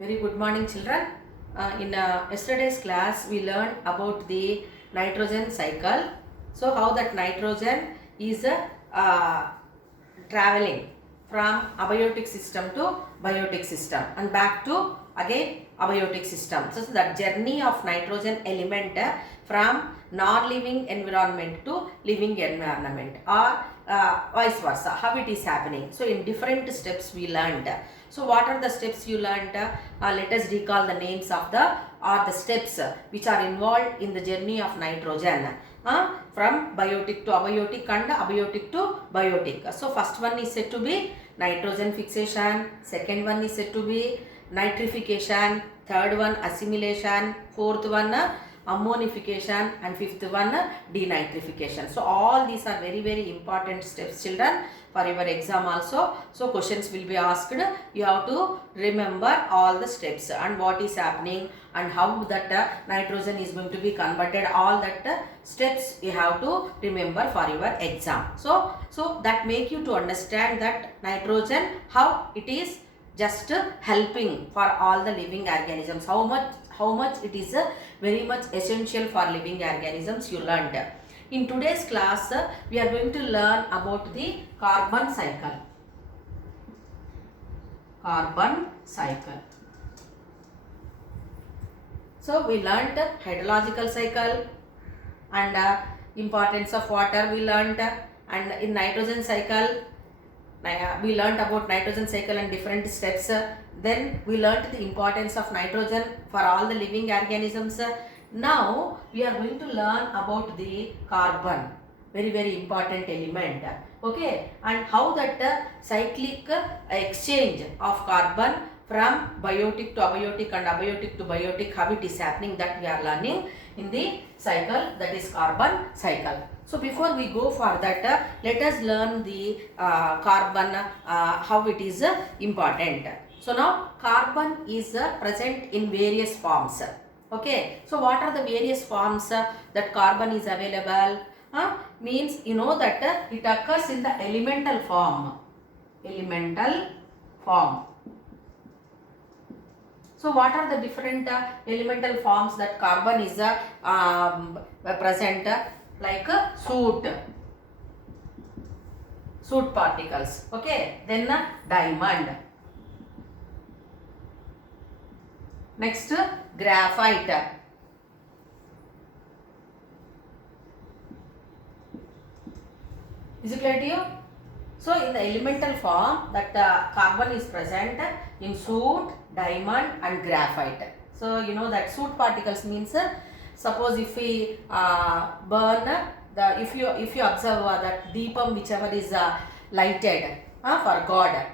Very good morning, children. In yesterday's class, we learned about the nitrogen cycle. So, how that nitrogen is traveling from abiotic system to biotic system and back to again abiotic system. So, that journey of nitrogen element from non-living environment to living environment or vice versa, how it is happening. So, in different steps we learned. So, what are the steps you learned? Let us recall the names of the steps which are involved in the journey of nitrogen from biotic to abiotic and abiotic to biotic. So, first one is said to be nitrogen fixation, second one is said to be nitrification, third one assimilation, fourth one ammonification, and fifth one denitrification. So, all these are very important steps, children, for your exam also. So, questions will be asked. You have to remember all the steps and what is happening and how that nitrogen is going to be converted. All that steps you have to remember for your exam. So that make you to understand that nitrogen, how it is just helping for all the living organisms. How much it is very much essential for living organisms you learned. In today's class, we are going to learn about the carbon cycle. Carbon cycle. So, we learnt hydrological cycle and importance of water we learnt, and in nitrogen cycle we learnt about nitrogen cycle and different steps. Then we learnt the importance of nitrogen for all the living organisms. Now we are going to learn about the carbon, very important element. Okay, and how that cyclic exchange of carbon from biotic to abiotic and abiotic to biotic, how it is happening, that we are learning in the cycle, that is carbon cycle. So before we go for that, let us learn the carbon, how it is important. So now carbon is present in various forms. Okay, so what are the various forms that carbon is available? Means you know that it occurs in the elemental form. Elemental form. So what are the different elemental forms that carbon is present? Like soot particles. Okay, then diamond. Next, graphite. Is it clear to you? So in the elemental form, that carbon is present in soot, diamond and graphite. So you know that soot particles means suppose if we burn the, if you observe that deepam whichever is lighted for God.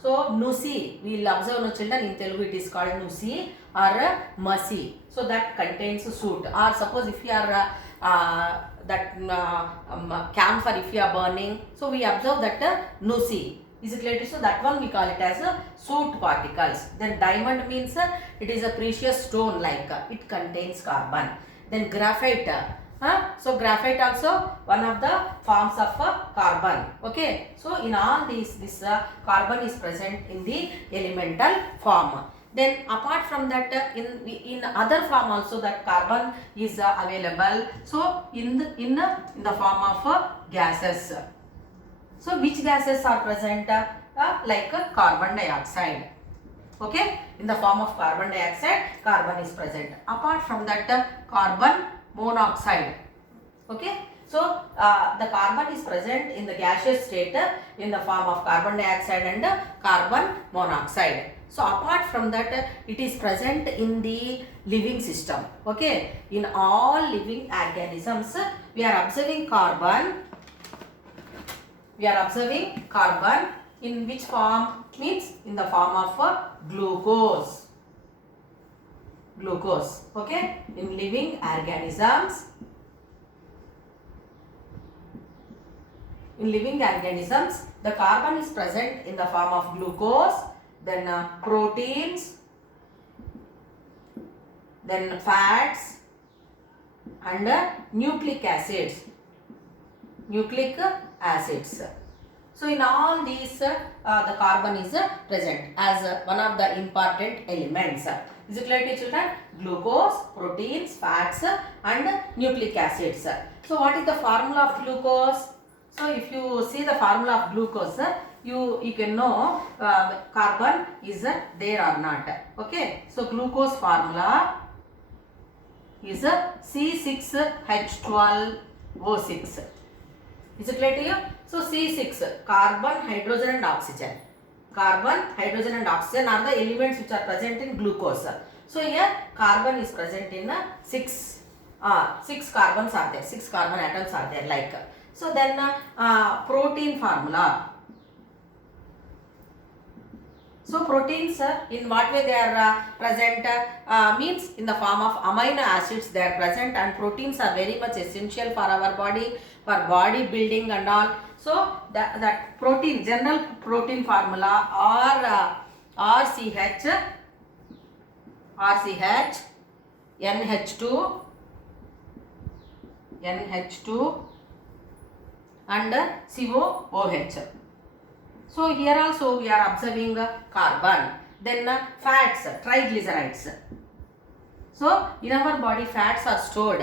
So nusi, we will observe, no children, in Telugu it is called nusi or masi. So that contains soot. Or suppose if you are that camphor, if you are burning, so we observe that nusi. Is it clear? So that one we call it as soot particles. Then diamond means it is a precious stone, like it contains carbon. Then graphite. So graphite also one of the forms of carbon. Okay. So in all these, this carbon is present in the elemental form. Then apart from that, in other form also that carbon is available. So in the form of gases. So which gases are present? Like carbon dioxide. Okay, in the form of carbon dioxide, carbon is present. Apart from that, carbon monoxide. Okay, so the carbon is present in the gaseous state in the form of carbon dioxide and carbon monoxide. So apart from that, it is present in the living system. Okay, in all living organisms, we are observing carbon. We are observing carbon in which form? Means in the form of glucose. Glucose. Okay, in living organisms. In living organisms, the carbon is present in the form of glucose, then proteins, then fats and nucleic acids. Nucleic acids. So in all these, the carbon is present as one of the important elements. Is it clear to children? Glucose, proteins, fats and nucleic acids. So what is the formula of glucose? So if you see the formula of glucose, you can know carbon is there or not. Okay. So glucose formula is C6H12O6. Is it clear to you? So C6, carbon, hydrogen and oxygen. Carbon, hydrogen and oxygen are the elements which are present in glucose. So here carbon is present in six carbons are there, 6 carbon atoms are there like. So then protein formula. So proteins in what way they are present means in the form of amino acids they are present, and proteins are very much essential for our body, for body building and all. So that protein, general protein formula RCH, NH2 and COOH. So here also we are observing carbon. Then fats, triglycerides. So in our body fats are stored.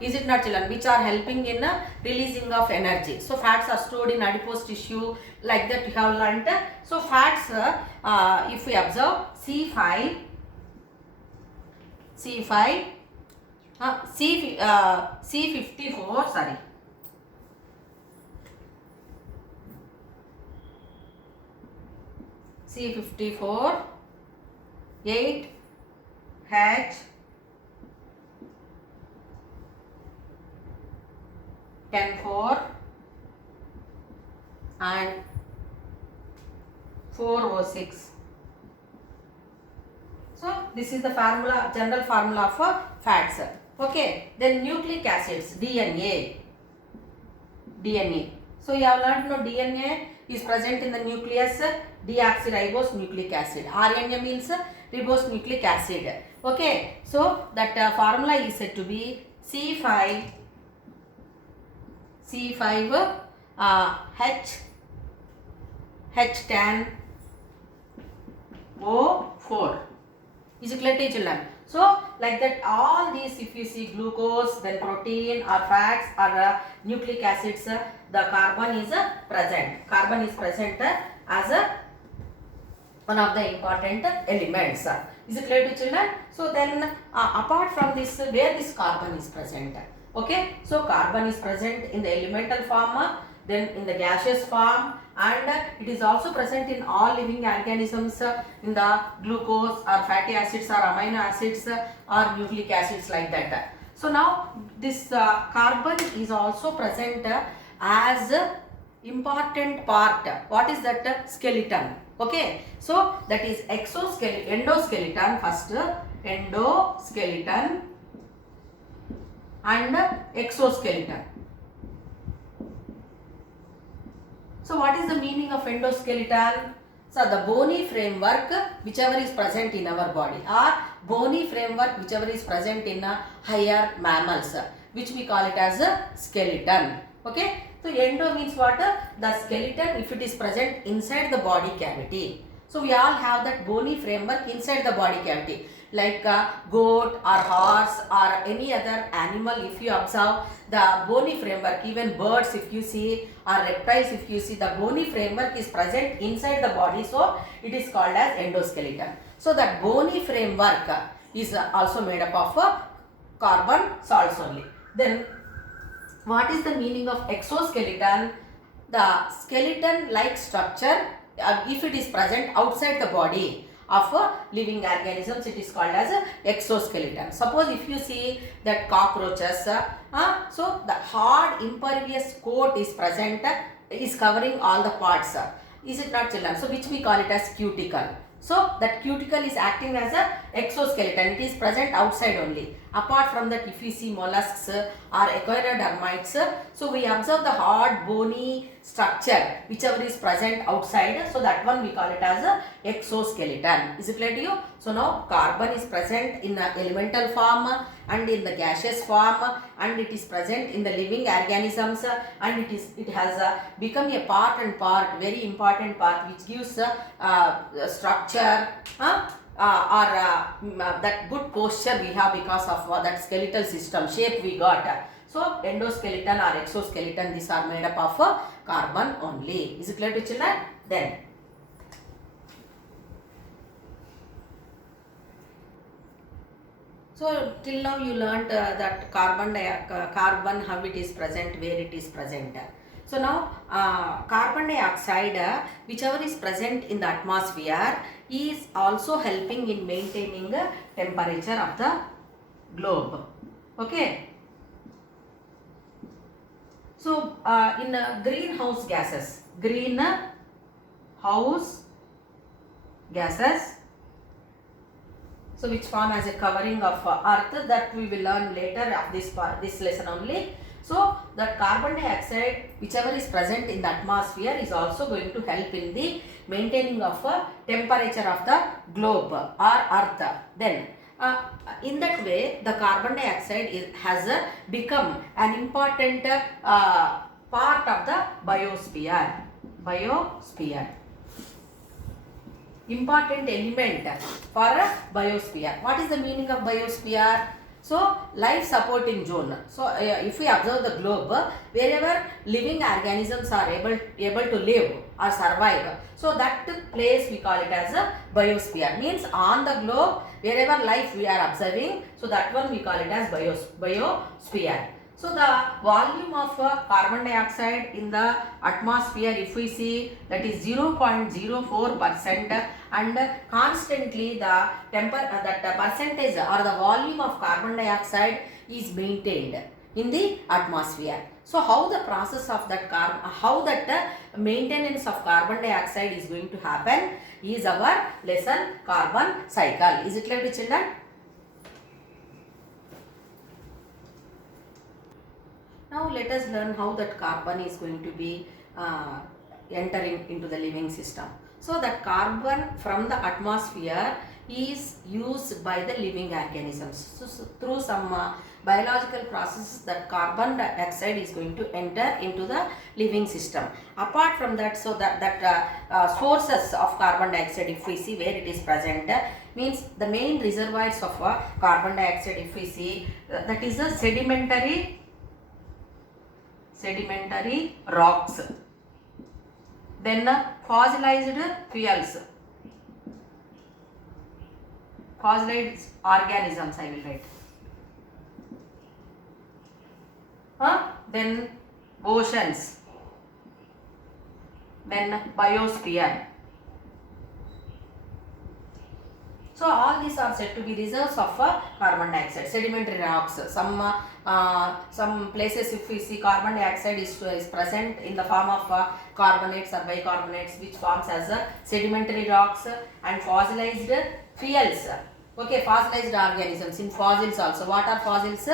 Is it not children? Which are helping in releasing of energy. So fats are stored in adipose tissue, like that we have learnt. So fats, if we observe C54, sorry. C54, 8H, 10,4 and 4O6. So this is the formula, general formula of fats. Okay. Then nucleic acids, DNA. So you have learned DNA is present in the nucleus, deoxyribose nucleic acid. RNA means ribonucleic acid. Okay. So that formula is said to be C5H10O4. Is it clear to children? So like that all these, if you see glucose, then protein or fats or nucleic acids, the carbon is present. Carbon is present as one of the important elements. Is it clear to children? So then apart from this, where this carbon is present? Okay. So carbon is present in the elemental form, then in the gaseous form, and it is also present in all living organisms in the glucose or fatty acids or amino acids or nucleic acids, like that. So now this carbon is also present as important part. What is that? Skeleton. Okay. So that is endoskeleton first, endoskeleton and exoskeleton. So what is the meaning of endoskeleton? So the bony framework whichever is present in our body, or bony framework whichever is present in higher mammals, which we call it as a skeleton. Okay. So endo means what? The skeleton if it is present inside the body cavity. So we all have that bony framework inside the body cavity, like goat or horse or any other animal. If you observe the bony framework, even birds if you see, or reptiles if you see, the bony framework is present inside the body, so it is called as endoskeleton. So that bony framework is also made up of carbon salts only. Then what is the meaning of exoskeleton? The skeleton like structure, if it is present outside the body of living organisms, it is called as exoskeleton. Suppose if you see that cockroaches, so the hard impervious coat is present, is covering all the parts. Is it not children? So which we call it as cuticle. So that cuticle is acting as a exoskeleton. It is present outside only. Apart from that, if you see mollusks or echinodermites, so we observe the hard bony structure whichever is present outside, so that one we call it as a exoskeleton. Is it clear to you? So now carbon is present in the elemental form and in the gaseous form, and it is present in the living organisms, and it has become a part and part, very important part, which gives structure that good posture we have because of that skeletal system shape we got. So endoskeleton or exoskeleton, these are made up of carbon only. Is it clear to children? Then so till now you learnt that carbon how it is present, where it is present. So now carbon dioxide whichever is present in the atmosphere is also helping in maintaining the temperature of the globe. Okay. So in greenhouse gases, so which form as a covering of earth, that we will learn later of this lesson only. So that carbon dioxide whichever is present in the atmosphere is also going to help in the maintaining of temperature of the globe or earth. Then in that way the carbon dioxide has become an important part of the biosphere. Important element for biosphere. What is the meaning of biosphere? So life supporting zone. So if we observe the globe, wherever living organisms are able to live or survive, so that place we call it as a biosphere. Means on the globe wherever life we are observing, so that one we call it as biosphere. So the volume of carbon dioxide in the atmosphere, if we see, that is 0.04%, and constantly the percentage or the volume of carbon dioxide is maintained in the atmosphere. So how the process of that maintenance of carbon dioxide is going to happen is our lesson carbon cycle. Is it clear to children? Now let us learn how that carbon is going to be entering into the living system. So that carbon from the atmosphere is used by the living organisms. So through some biological processes, that carbon dioxide is going to enter into the living system. Apart from that, so that sources of carbon dioxide, if we see where it is present, means the main reservoirs of carbon dioxide, if we see, that is the sedimentary rocks, then fossilized fuels, fossilized organisms, I will write, then oceans, then biosphere. So all these are said to be reserves of carbon dioxide. Sedimentary rocks, some places if we see carbon dioxide is present in the form of carbonates or bicarbonates, which forms as sedimentary rocks and fossilized fuels. Okay, fossilized organisms in fossils also. What are fossils?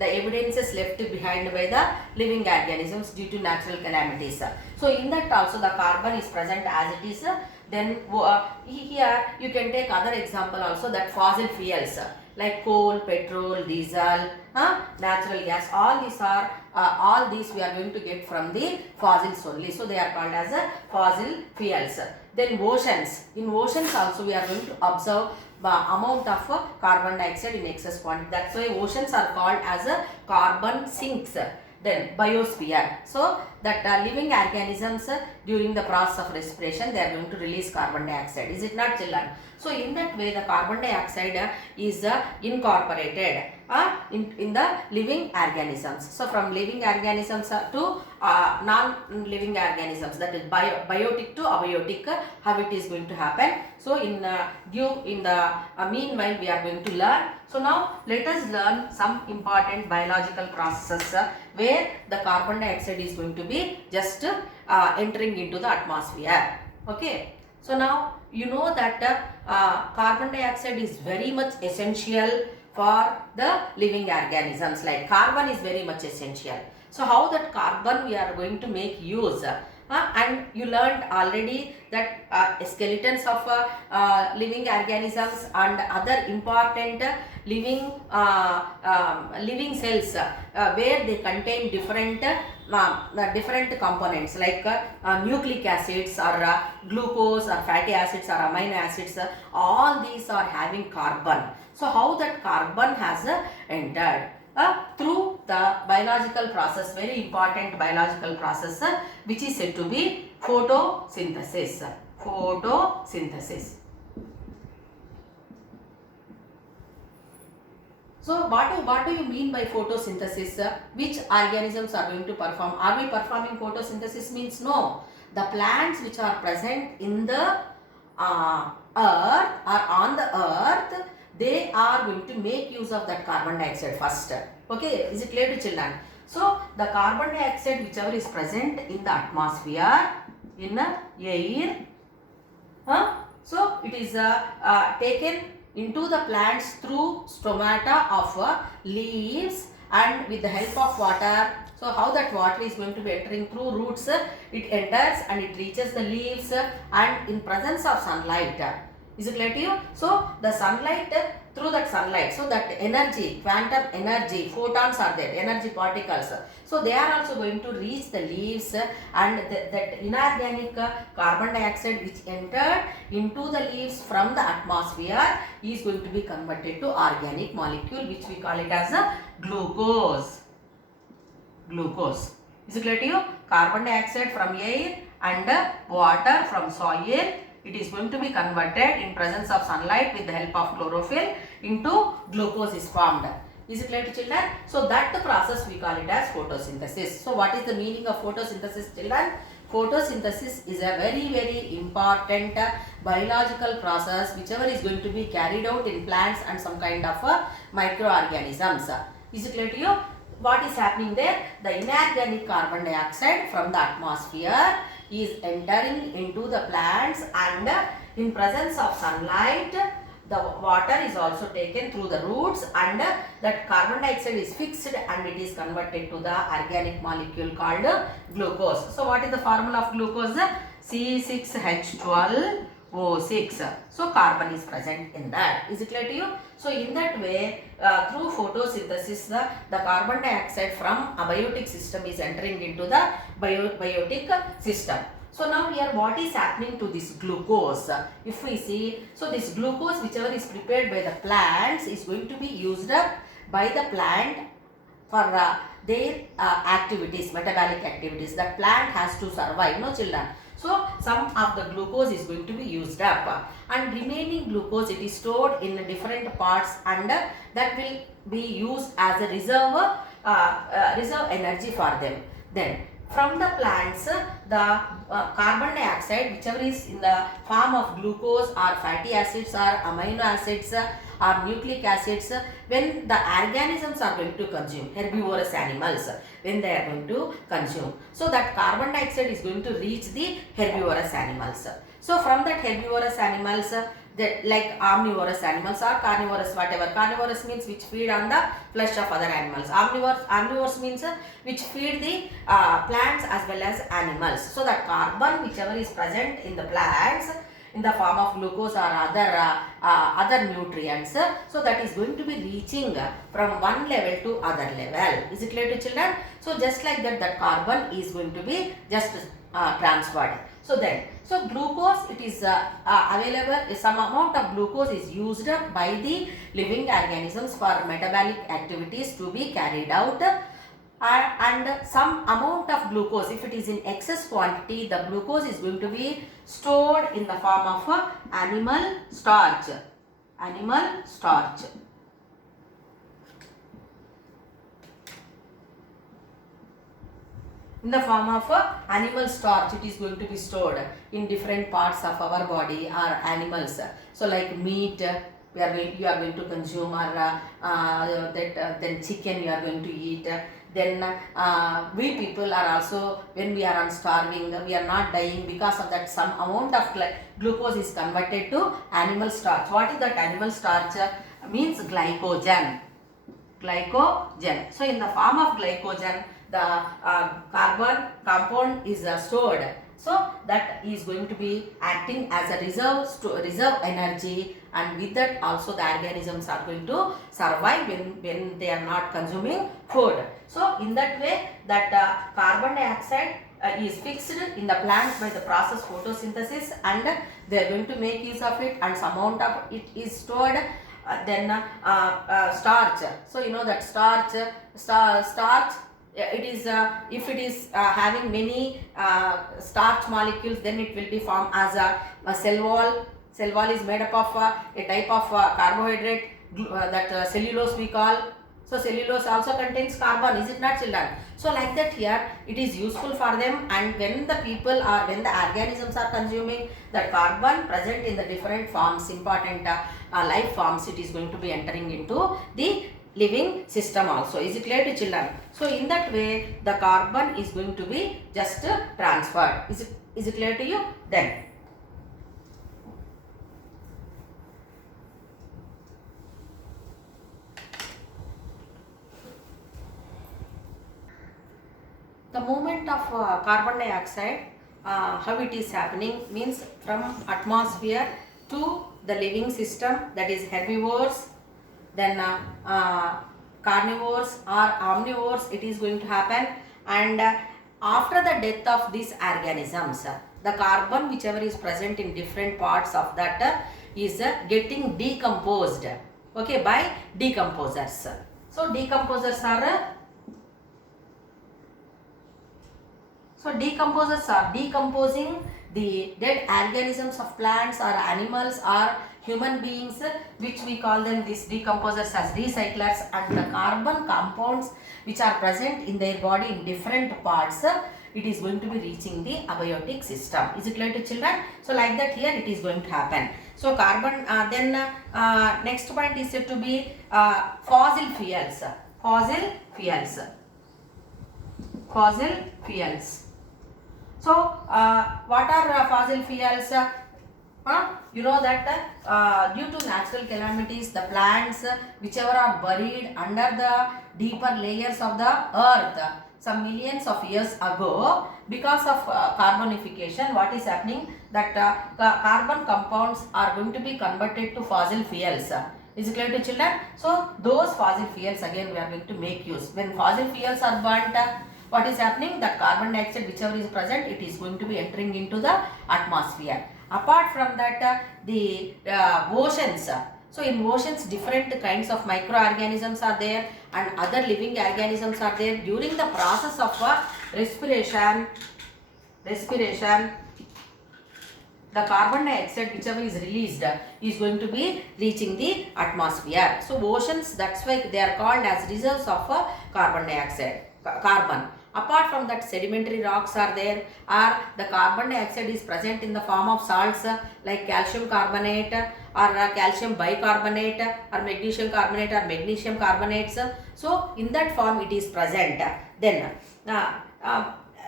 The evidences left behind by the living organisms due to natural calamities. So in that also the carbon is present as it is. Then here you can take other example also, that fossil fuels like coal, petrol, diesel, natural gas, all these we are going to get from the fossils only. So they are called as fossil fuels. Then oceans. In oceans also we are going to observe the amount of carbon dioxide in excess quantity. That's why oceans are called as carbon sinks. Then biosphere. So that living organisms during the process of respiration, they are going to release carbon dioxide. Is it not, children? So in that way the carbon dioxide is incorporated in the living organisms. So from living organisms to non-living organisms, that is biotic to abiotic, how it is going to happen. So in the meanwhile we are going to learn. So now let us learn some important biological processes where the carbon dioxide is going to be just entering into the atmosphere. Okay. So now you know that carbon dioxide is very much essential for the living organisms. Like carbon is very much essential. So how that carbon we are going to make use? And you learned already that skeletons of living organisms and other important living cells where they contain different components like nucleic acids or glucose or fatty acids or amino acids. All these are having carbon. So how that carbon has entered through the biological process, very important biological process, which is said to be photosynthesis. Photosynthesis. So what do you mean by photosynthesis? Which organisms are going to perform? Are we performing photosynthesis? Means no. The plants which are present in the earth or on the earth, they are going to make use of that carbon dioxide first. Okay, is it clear to children? So the carbon dioxide whichever is present in the atmosphere, in air, so it is taken into the plants through stomata of leaves and with the help of water. So how that water is going to be entering through roots, it enters and it reaches the leaves and in presence of sunlight. Is it clear to you? So the sunlight, through that sunlight, so that energy, quantum energy, photons are there, energy particles. So they are also going to reach the leaves and that inorganic carbon dioxide which entered into the leaves from the atmosphere is going to be converted to organic molecule which we call it as a glucose. Glucose. Is it clear to you? Carbon dioxide from air and water from soil. It is going to be converted in presence of sunlight with the help of chlorophyll into glucose is formed. Is it clear to children? So that the process we call it as photosynthesis. So what is the meaning of photosynthesis, children? Photosynthesis is a very important biological process whichever is going to be carried out in plants and some kind of microorganisms. Is it clear to you? What is happening there? The inorganic carbon dioxide from the atmosphere is entering into the plants and in presence of sunlight the water is also taken through the roots and that carbon dioxide is fixed and it is converted to the organic molecule called glucose. So what is the formula of glucose? C6H12O6. So carbon is present in that. Is it clear to you? So in that way, through photosynthesis, the carbon dioxide from abiotic system is entering into the biotic system. So now here what is happening to this glucose? If we see, so this glucose whichever is prepared by the plants is going to be used up by the plant for their activities, metabolic activities. That plant has to survive, no children. So some of the glucose is going to be used up and remaining glucose it is stored in different parts and that will be used as a reserve energy for them. Then from the plants, the carbon dioxide whichever is in the form of glucose or fatty acids or amino acids or nucleic acids, when the organisms are going to consume, herbivorous animals, when they are going to consume. So that carbon dioxide is going to reach the herbivorous animals. So from that herbivorous animals, that like omnivorous animals or carnivorous, whatever. Carnivorous means which feed on the flesh of other animals. Omnivorous means which feed the plants as well as animals. So that carbon whichever is present in the plants in the form of glucose or other nutrients, so that is going to be reaching from one level to other level. Is it clear to children? So just like that, that carbon is going to be just transferred. So glucose, it is available, some amount of glucose is used up by the living organisms for metabolic activities to be carried out. And some amount of glucose, if it is in excess quantity, the glucose is going to be stored in the form of animal starch. Animal starch. In the form of animal starch, it is going to be stored in different parts of our body or animals. So like meat, you are going to consume, or then chicken you are going to eat. Then we people are also, when we are on starving, we are not dying because of that some amount of glucose is converted to animal starch. What is that animal starch? Means glycogen. Glycogen. So in the form of glycogen, the carbon compound is stored So that is going to be acting as a reserve energy, and with that also the organisms are going to survive when they are not consuming food. So in that way that carbon dioxide is fixed in the plants by the process photosynthesis, and they are going to make use of it, and some amount of it is stored. Starch. So you know that starch it is if it is having many starch molecules, then it will be formed as a cell wall. Cell wall is made up of a type of carbohydrate, that cellulose we call. So cellulose also contains carbon, is it not, children? So like that here it is useful for them, and when the people or when the organisms are consuming that carbon present in the different forms, important life forms, it is going to be entering into the living system also. Is it clear to children? So in that way the carbon is going to be just transferred. Is it clear to you? Then the movement of carbon dioxide, how it is happening means from atmosphere to the living system, that is herbivores, then carnivores or omnivores, it is going to happen. And after the death of these organisms, the carbon whichever is present in different parts of that is getting decomposed, okay, by decomposers. So decomposers are decomposing the dead organisms of plants or animals or human beings, which we call them, these decomposers, as recyclers, and the carbon compounds which are present in their body in different parts, it is going to be reaching the abiotic system. Is it clear to children? So like that here it is going to happen. So carbon, then next point is said to be fossil fuels. So what are fossil fuels? You know that due to natural calamities, the plants whichever are buried under the deeper layers of the earth some millions of years ago, because of carbonification, what is happening, that carbon compounds are going to be converted to fossil fuels. Is it clear to children? So those fossil fuels again we are going to make use. When fossil fuels are burnt, what is happening, the carbon dioxide whichever is present, it is going to be entering into the atmosphere. Apart from that, the oceans. So in oceans different kinds of microorganisms are there and other living organisms are there. During the process of respiration, the carbon dioxide whichever is released is going to be reaching the atmosphere. So oceans, that's why they are called as reserves of carbon dioxide, carbon. Apart from that, sedimentary rocks are there, or the carbon dioxide is present in the form of salts like calcium carbonate or calcium bicarbonate or magnesium carbonate or magnesium carbonates. So in that form it is present. Then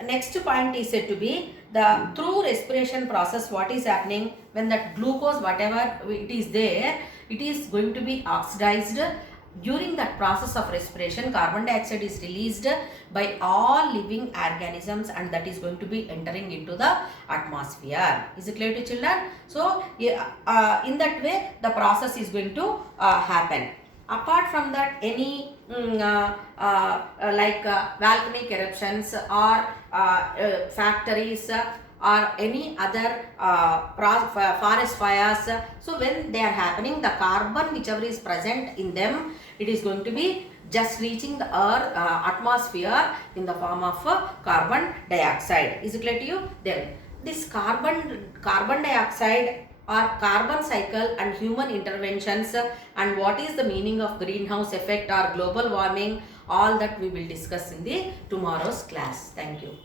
next point is said to be the through respiration process, what is happening, when that glucose whatever it is there, it is going to be oxidized. During that process of respiration, carbon dioxide is released by all living organisms and that is going to be entering into the atmosphere. Is it clear to children? So in that way the process is going to happen. Apart from that, any like volcanic eruptions or factories or any other forest fires, so when they are happening, the carbon whichever is present in them, it is going to be just reaching the earth atmosphere in the form of carbon dioxide. Is it clear to you? Then this carbon dioxide or carbon cycle and human interventions, and what is the meaning of greenhouse effect or global warming, all that we will discuss in the tomorrow's class. Thank you.